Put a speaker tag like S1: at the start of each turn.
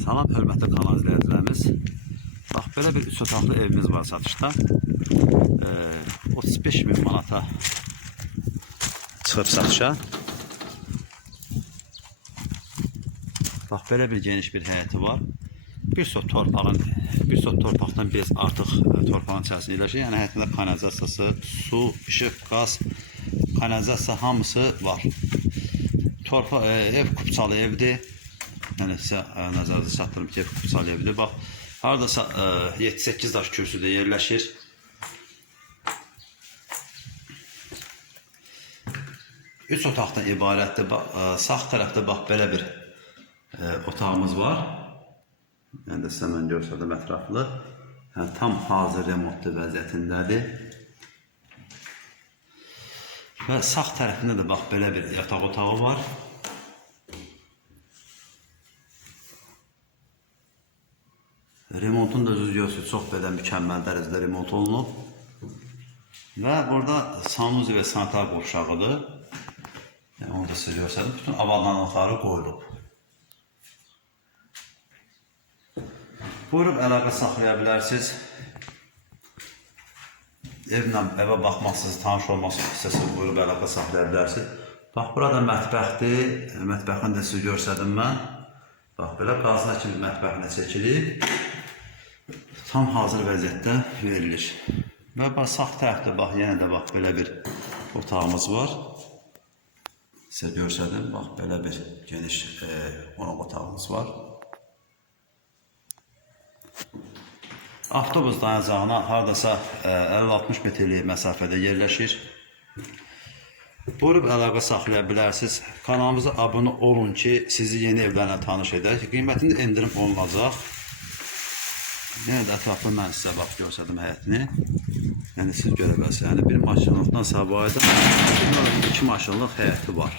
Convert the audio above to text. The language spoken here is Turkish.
S1: Salam hörmətli kanal izləyicilərimiz. Bax belə bir üç otaqlı evimiz var satışda. Ee, 35 min manata çıxıb satışa. Bax belə bir geniş bir həyəti var. Bir sot torpağın, bir sot torpaqdan bez artıq e, torpağın içərisində yerləşir. Yəni həyətində kanalizasiyası, su, işıq, qaz, kanalizasiya hamısı var. Torpa e, ev kupçalı evdir. Yəni sizə e, nəzərinizə çatdırım ki, kupçalı evdir. Bax, hardasa e, 7-8 daş kürsüdə yerləşir. Üç otaqdan ibarətdir. E, sağ tərəfdə bax belə bir e, otağımız var. Yəni də sizə mən göstərdim ətraflı. Yəni, tam hazır remontlu vəziyyətindədir. Və sağ tərəfində də bax belə bir yataq otağı var. Remontun da çox belə mükəmməl dərəcədə remont olunub. Və burada sanuzi və sanitar qovşağıdır. Yəni onu da sizə göstərdim. Bütün avadanlıqları qoyulub. Buyurub əlaqə saxlaya bilərsiniz. Evlə evə baxmaq tanış olmaq istəsəniz buyurub əlaqə saxlaya bilərsiniz. Bax burada mətbəxdir. Mətbəxini də sizə göstərdim mən. Bax belə qazına kimi mətbəxinə çəkilib. Tam hazır vəziyyətdə verilir. Və bax sağ tərəfdə bax yenə də bax belə bir otağımız var. Sizə göstərdim. Bax belə bir geniş e, qonaq otağımız var. Avtobus dayanacağına hardasa e, 50-60 metrlik məsafədə yerləşir. Buyurub əlaqə saxlaya bilərsiniz. Kanalımıza abunə olun ki, sizi yeni evlərlə tanış edək. Qiymətində endirim olunacaq. Yenə də ətraflı mən sizə bax göstərdim həyətini. Yəni siz görə bilərsiniz. Yəni bir maşınlıqdan savayda iki maşınlıq həyəti var.